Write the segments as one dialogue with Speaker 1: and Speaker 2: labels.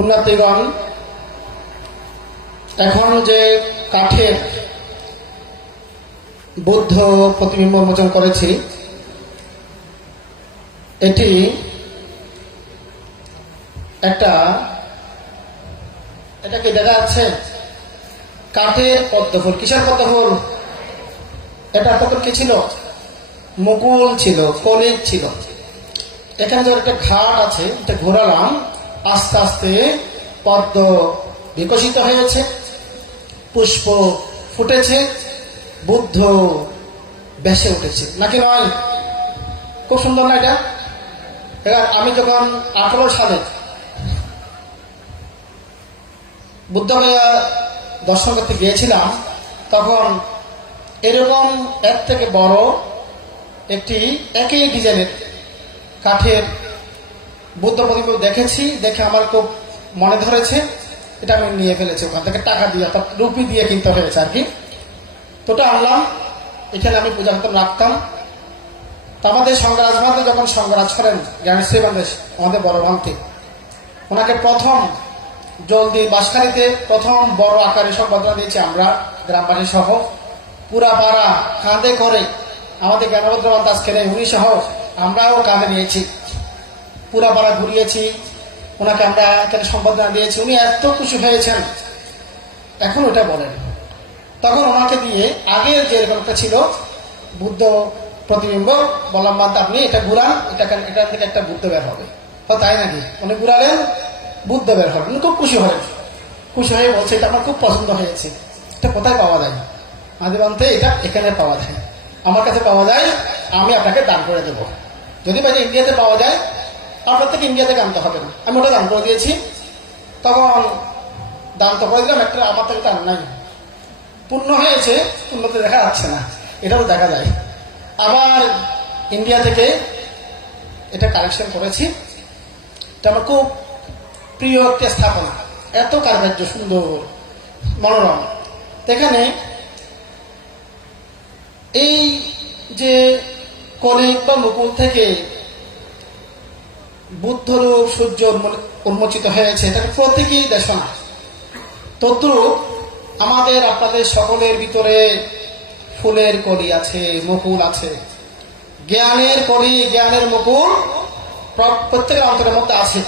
Speaker 1: পুণ্যার্থীগণ এখন যে কাঠের বুদ্ধ প্রতিবিম্ব মোচন করেছি, এটি একটা, এটা কি দেখা যাচ্ছে? কাঠের পদ্মফুল। কিসের পদ্মফুল? এটা কত কি ছিল? মুকুল ছিল কলিক ছিল। এখানে যে একটা ঘাট আছে, এটা ঘোরালাম। আস্তে আস্তে পদ্ম বিকশিত হয়েছে, পুষ্প ফুটেছে, বুদ্ধ বেসে উঠেছে। নাকি নয়? খুব সুন্দর না এটা? এবার আমি যখন আঠারো সালে বুদ্ধগয়া দর্শন করতে গিয়েছিলাম, তখন এরকম এর থেকে বড় একটি একই ডিজাইনের কাঠের বুদ্ধ প্রতিমা দেখেছি, দেখে আমার খুব মনে ধরেছে। এটা আমি নিয়ে ফেলেছি ওখান থেকে, টাকা দিয়ে অর্থাৎ রুপি দিয়ে কিনতে হয়েছে আর কি। তোটা আনলাম, এখানে আমি পূজা করতাম রাখতাম। তো আমাদের সংগরাজ মহাদেব যখন সংগরাজ করেন, জ্ঞানেশ্বরী বান্ধব আমাদের বড় ভান্তি ওনাকে প্রথম জলদি বাসখালীতে প্রথম বড় আকারে সংবর্ধনা দিয়েছি আমরা, গ্রামবাসী সহ। পুরা পাড়া কাঁধে করে আমাদের জ্ঞানভদ্র দাসকে নেই উনি সহ আমরাও কাঁধে নিয়েছি। পুরা পাড়া ঘুরিয়েছি, ওনাকে আমরা এখানে সম্বর্ধনা দিয়েছি। উনি এত খুশি হয়েছেন, এখন ওটা বলেন। তখন ওনাকে দিয়ে আগের যে এরকমটা ছিল, বুদ্ধ প্রতিবিম্ব, বললাম, বাদ আপনি এটা ঘুরান, এটা এটার থেকে একটা বুদ্ধ বের হবে। তাই নাকি? উনি ঘুরালেন, বুদ্ধ বের হবেন উনি খুব খুশি হলেন। খুশি হয়ে বলছে, এটা আমার খুব পছন্দ হয়েছে। এটা কোথায় পাওয়া যায়? আদিবান্তে এটা এখানে পাওয়া যায়। আমার কাছে পাওয়া যায়, আমি আপনাকে দান করে দেবো। যদি বাজে ইন্ডিয়াতে পাওয়া যায় আপনার থেকে ইন্ডিয়া থেকে আনতে হবে না। আমি ওটা দান করে দিয়েছি। তখন দান তো করে দিলাম, একটা আমার থেকে দান নাই। পূর্ণ হয়েছে, পূর্ণতে দেখা যাচ্ছে না। এটাও দেখা যায়। আবার ইন্ডিয়া থেকে এটা কালেকশন করেছি। এটা আমার খুব প্রিয় একটা স্থাপনা। এত কারুকার্য, সুন্দর, মনোরম। এখানে এই যে কলিক বা মুকুল থেকে বুদ্ধরূপ সূর্য উন্মোচিত হয়েছে এটা প্রতীকী দেশনা তদ্রুপ আমাদের, আপনাদের সকলের ভিতরে ফুলের কলি আছে, মুকুল আছে। জ্ঞানের কলি, জ্ঞানের মুকুল প্রত্যেকের অন্তরের মধ্যে আছে।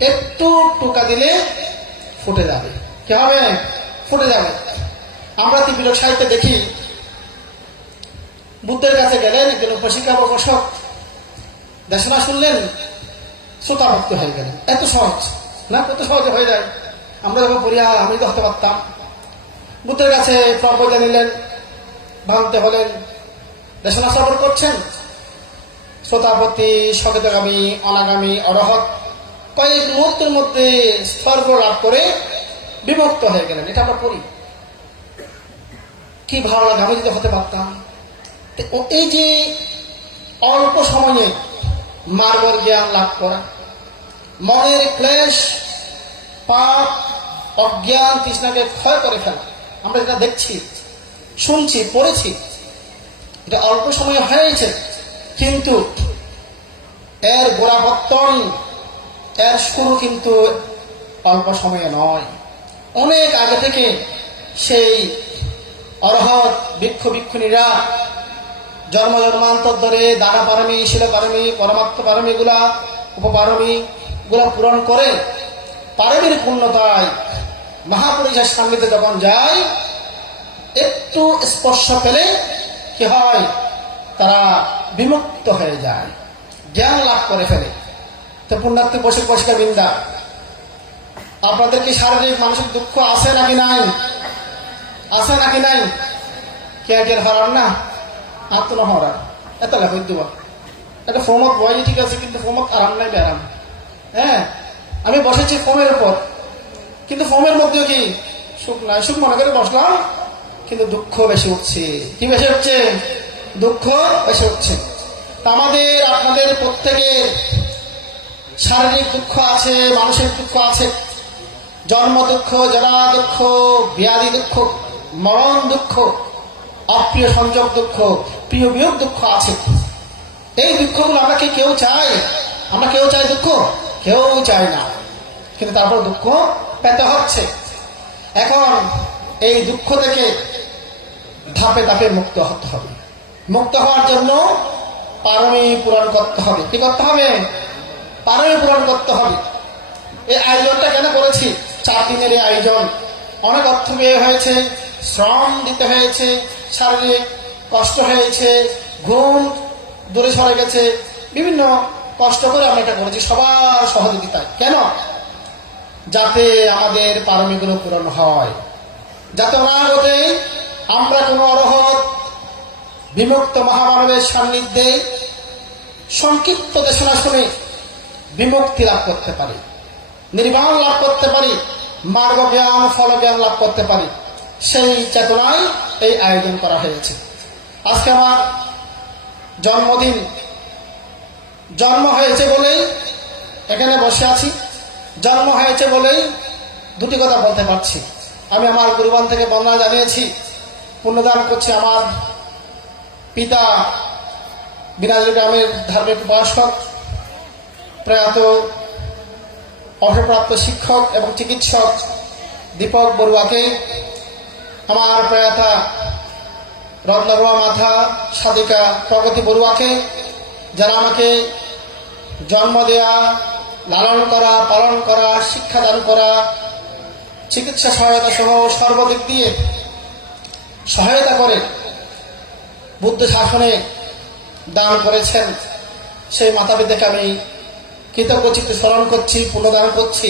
Speaker 1: একটু টোকা দিলে ফুটে যাবে। কি হবে? ফুটে যাবে। আমরা ত্রিপিটক সাহিত্যে দেখি, বুদ্ধের কাছে গেলেন, একজন উপশিকা প্রকর্ষক দেশনা শুনলেন শ্রোতাভক্ত হয়ে গেলেন। এত সহজ, না? কত সহজে হয়ে যায়। আমরা যখন পড়ি আর আমি তো হতে পারতাম, বুদ্ধের কাছে প্রবজা নিলেন ভাঙতে হলেন। দেশনা শ্রবণ করছেন? শ্রোতাপতি সকেতগামী অনাগামী অরহত কয়েক মুহূর্তের মধ্যে স্বর্গ লাভ করে বিভক্ত হয়ে গেলেন। এটা আমরা পড়ি। কি ভালো লাগে, আমি যদি হতে পারতাম। এই যে অল্প সময়ে মার্গর জ্ঞান লাভ করা। মনের ক্লেশ, পাপ, অজ্ঞান তৃষ্ণাকে ক্ষয় করে ফেলা। আমরা যেটা দেখছি, শুনছি, পড়েছি, এটা অল্প সময়ে হয়েছে, কিন্তু এর গোড়াপত্তন এর শুরু কিন্তু অল্প সময়ে নয়। অনেক আগে থেকে সেই অরহত বৃক্ষ বৃক্ষণীরা জন্ম জন্মান্তর ধরে দানা পারমী, শিল পারমী, পরমাত্ম পারমী গুলা, উপপারমী গুলা পূরণ করে পারমীর পূর্ণতায় মহাপুরুষের সান্নিধ্যে যখন যায়, একটু স্পর্শ পেলে কি হয়? তারা বিমুক্ত হয়ে যায়, জ্ঞান লাভ করে ফেলে। তো পুণ্যার্থী বসে বসিকা বিন্দা আপনাদের কি শারীরিক, মানসিক দুঃখ আছে নাকি নাই? আছে নাকি নাই? কে কে হরার না? আত্ম হরার এত লেখা দেবা একটা ফোমত বয় ঠিক আছে, কিন্তু ফোমত আরাম নাই ব্যারাম হ্যাঁ আমি বসেছি ফোমের উপর। কিন্তু ফোমের মধ্যেও কি সুখ নাই? সুখ মনে করে বসলাম, কিন্তু দুঃখ বেশি উঠছে কি বেশি হচ্ছে? দুঃখ বেশি হচ্ছে। আমাদের, আপনাদের প্রত্যেকের শারীরিক দুঃখ আছে, মানসিক দুঃখ আছে। জন্ম দুঃখ, জরা দুঃখ, ব্যাধি দুঃখ, মরণ দুঃখ। অপ্রিয় সংযোগ দুঃখ, প্রিয় বিয়োগ দুঃখ আছে। এই দুঃখগুলো আমরা কি কেউ চাই আমরা কেউ চাই দুঃখ? কেউ চায় না। কিন্তু তারপর দুঃখ পেতে হচ্ছে। এখন এই দুঃখ থেকে ধাপে ধাপে মুক্ত হতে হবে। মুক্ত হওয়ার জন্য পারমি পূরণ করতে হবে। কি করতে হবে? পারমি পূরণ করতে হবে। এই আয়োজনটা কেন করেছি? চার দিনের এই আয়োজন। অনেক অর্থ ব্যয় হয়েছে, শ্রম দিতে হয়েছে শারীরিক কষ্ট হয়েছে, ঘুম দূরে সরে গেছে, বিভিন্ন কষ্ট করে আমরা এটা করেছি। সবার সহযোগিতায় কেন? যাতে আমাদের পারমিগুলো পূরণ হয়। যাতে অনাগতে আমরা কোনো অরহত, বিমুক্ত মহামানবের সান্নিধ্যে সংক্ষিপ্ত দেশনা শুনে বিমুক্তি লাভ করতে পারি। নির্বাণ লাভ করতে পারি। মার্গ জ্ঞান ফল জ্ঞান লাভ করতে পারি। সেই চেতনায় এই আয়োজন করা হয়েছে। আজকে আমার জন্মদিন। জন্ম হয়েছে বলেই এখানে বসে আছি। জন্ম হয়েছে বলেই দুটি কথা বলতে পারছি। আমি আমার গুরুবান থেকে বর্ণনা জানিয়েছি, পুণ্যদান করছি আমার পিতা বিনাজী গ্রামের ধার্মিক বয়স্ক, প্রয়াত অবসরপ্রাপ্ত শিক্ষক এবং চিকিৎসক দীপক বড়ুয়াকে আমার প্রয়াতা রত্নগুয়া মাথা সাদিকা প্রগতি বড়ুয়াকে, যারা আমাকে জন্ম দেয়া, লালন করা, পালন করা শিক্ষাদান করা, চিকিৎসা সহায়তা সহ সর্বদিক দিয়ে সহায়তা করে বুদ্ধ শাসনে দান করেছেন, সেই মাতা পিতাকে আমি কৃতজ্ঞ চিত্তে স্মরণ করছি পুনর্দান করছি।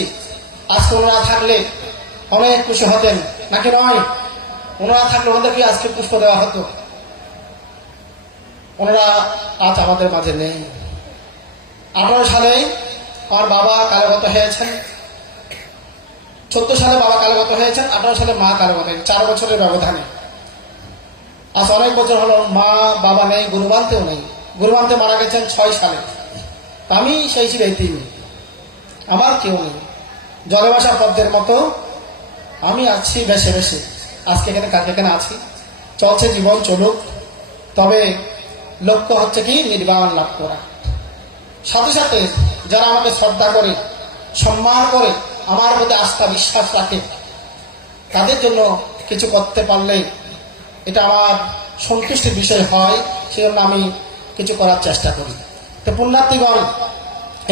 Speaker 1: আজকে ওনারা থাকলে অনেক খুশি হতেন, নাকি নয়? ওনারা থাকলে ওনাদেরকে আজকে পুষ্প দেওয়া হতো। ওনারা আজ আমাদের মাঝে নেই। আঠারো সালে আমার বাবা কালেগত হয়েছেন। চোদ্দ সালে বাবা কালেগত হয়েছেন, আঠারো সালে মা কালেগত হয়েছেন। চার বছরের ব্যবধানে। আজ অনেক বছর হলো মা, বাবা নেই, গুরুবান্তেও নেই। গুরুবান্তে মারা গেছেন ছয় সালে। আমি সেই ছিল তিন। আমার কেউ নেই। জলে ভাসা পদ্মের মতো আমি আছি বেশে বেশে। আজকে এখানে কাকে এখানে আছি? চলছে জীবন, চলুক। তবে লক্ষ্য হচ্ছে কি? নির্বাণ লাভ করা। সাথে সাথে যারা আমাকে শ্রদ্ধা করে, সম্মান করে, আমার প্রতি আস্থা, বিশ্বাস রাখে, তাদের জন্য কিছু করতে পারলে এটা আমার সন্তুষ্টির বিষয় হয়, সেজন্য আমি কিছু করার চেষ্টা করি। তো পুণ্যার্থীগণ,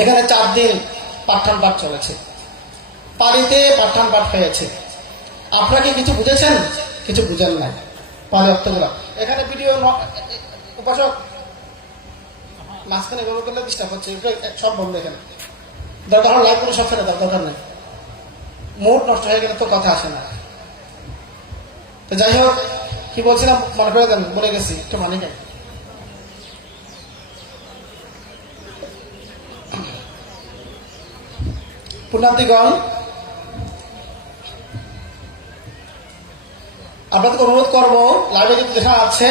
Speaker 1: এখানে চার দিন পাঠান পাঠ চলেছে। পালিতে পাঠান পাঠ হয়েছে। আপনারা কি কিছু বুঝেছেন? কিছু বুঝেন নাই। পালি অর্থগুলো এখানে ভিডিও উপাসক, মাঝখানে ব্যবহার করলে ডিস্টার্ব হচ্ছে। সব বন্ধ এখানে। দরকার লাইভ করে সব ছেড়ে দরকার নেই। মুড নষ্ট হয়ে গেলে তো কথা আসে না। তো যাই হোক, কি বলছিলাম? মনে করে দেন বলে গেছি, একটু মানে কেন পুণ্যার্থীগণ আপনাদেরকে অনুরোধ করব লাইভে যদি দেখা আছে,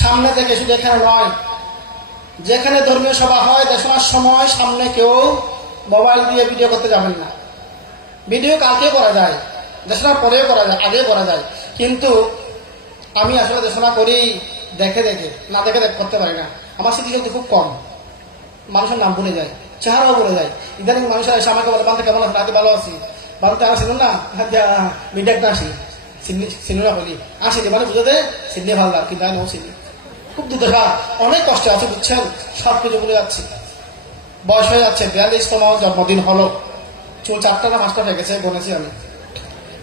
Speaker 1: সামনে থেকে শুধু এখানে নয়, যেখানে ধর্মীয় সভা হয়, দেশনার সময় সামনে কেউ মোবাইল দিয়ে ভিডিও করতে যাবেন না। ভিডিও কালকে করা যায়, দেশনার পরেও করা যায়, আগেও করা যায়। কিন্তু আমি আসলে দেশনা করি দেখে দেখে, না দেখে দেখ করতে পারি না। আমার স্মৃতিশক্তি খুব কম। মানুষের নাম ভুলে যায়, চেহারাও ভুলে যায়। ইদানিং মানুষের এসে আমাকে বলে বান্ধে কেমন আছে? রাতে ভালো আছি। বান্ধে আর ছিল না? মিডিয়া একটা আসি সিনেমা বলি। আসিনি মানে কিন্তু আমি চিনি। খুব দুর্দশা অনেক কষ্ট আছে বুঝছেন? সব কিছু ভুলে যাচ্ছি। বয়স হয়ে যাচ্ছে বিয়াল্লিশতম জন্মদিন হলো। চুল চারটা না পাঁচটা হয়ে গেছে বলেছি আমি।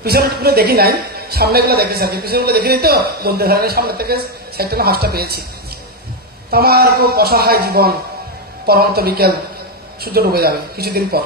Speaker 1: পিছনে দেখি নাই, সামনে গুলো দেখেছি আর পিছনে গুলো দেখিনি তো বন্ধু ধরনের সামনে থেকে সাইডটা না হাঁসটা পেয়েছি। তো আমার খুব অসহায় জীবন, পরন্ত বিকেল, সূর্য ডুবে যাবে, কিছুদিন পর।